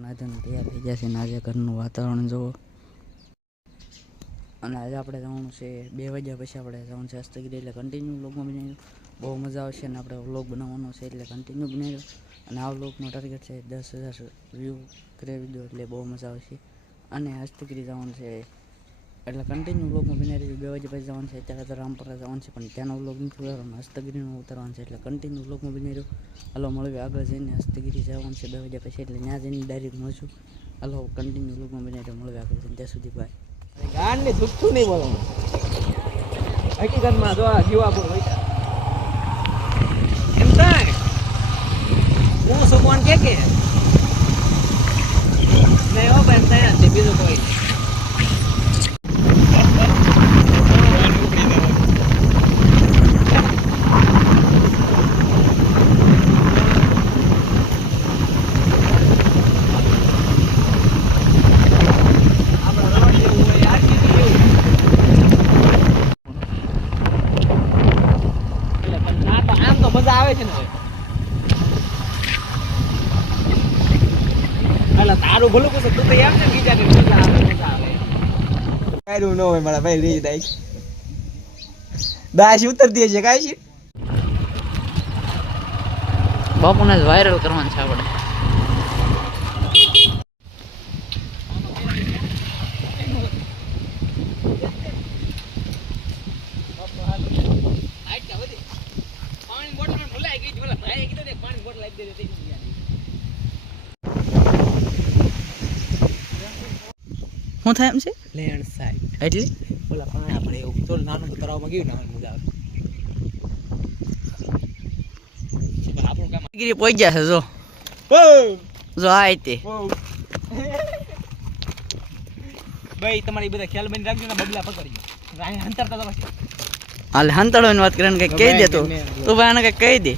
નાધન તૈયાર થઈ ગયા છે ને આજે ઘરનું વાતાવરણ જુઓ. અને આજે આપણે જવાનું છે 2 વાગ્યા પછી આપણે જવાનું છે હસ્તગીરી, એટલે કન્ટિન્યુ વ્લોગમાં બનાવ્યું. બહુ મજા આવશે અને આપણે વ્લોગ બનાવવાનો છે એટલે કન્ટિન્યુ બનાવ્યો. અને આ વ્લોગનો ટાર્ગેટ છે 10,000 વ્યૂ કરે વિડીયો, એટલે બહુ મજા આવશે. અને હસ્તગીરી જવાનું છે એટલે કન્ટિન્યુ વ્લોગમાં બનાવી રહ્યું. 2 વાગ્યા પછી જવાનું છે. અત્યારે તો રામપરા જવાનું છે પણ ત્યાંનો વ્લોગ નથી ઉતારવાનો, હસ્તગીરીનો ઉતારવાનું છે એટલે કન્ટિન્યુ વ્લોગમાં બનાવી રહ્યું. હાલો મળવી આગળ જઈને, હસ્તગીરી જવાનું છે 2 વાગ્યા પછી, એટલે ત્યાં જઈને ડાયરેક્ટ મળશું. હાલો કન્ટિન્યુ વ્લોગમાં બનાવી રહ્યું, મળવી આગળ જઈને. ત્યાં સુધી બાય. ગાંડ ને જુઠ્ઠું નહીં બોલવાનું. હકીકતમાં જો આ જીવાપુર હોય એમ થાય હું સુમોન કે નહીં હો ભાઈ, એમ થાય છે બીજું કોઈ મજા આવે છે ને. એટલે તારું ભલું પૂછે તું તો એમ ને બીજા કે મજા આવે કાયરું ન હોય મારા ભાઈ લઈ દાઈ દાશી ઉતરતી છે કાઈ છે બાપુને જ વાયરલ કરવાનું છે આપણે. શું થાય એમ છે લેન્ડ સાઈડ એટલે બોલા પાણી આપણે એવું થોડું નાનું તો તળાવમાં ગયું ને મજા આવે. આપણું કામ ગીરી પહોંચી ગયા છે જો જો આ તે ભાઈ તમારી બધા ખ્યાલ બની રાખજો ને, બગલા પકડી હંતરતા તો હાલે હંતાડવાની વાત કરીને કઈ કહી દે તું ભાઈ આને કઈ કહી દે.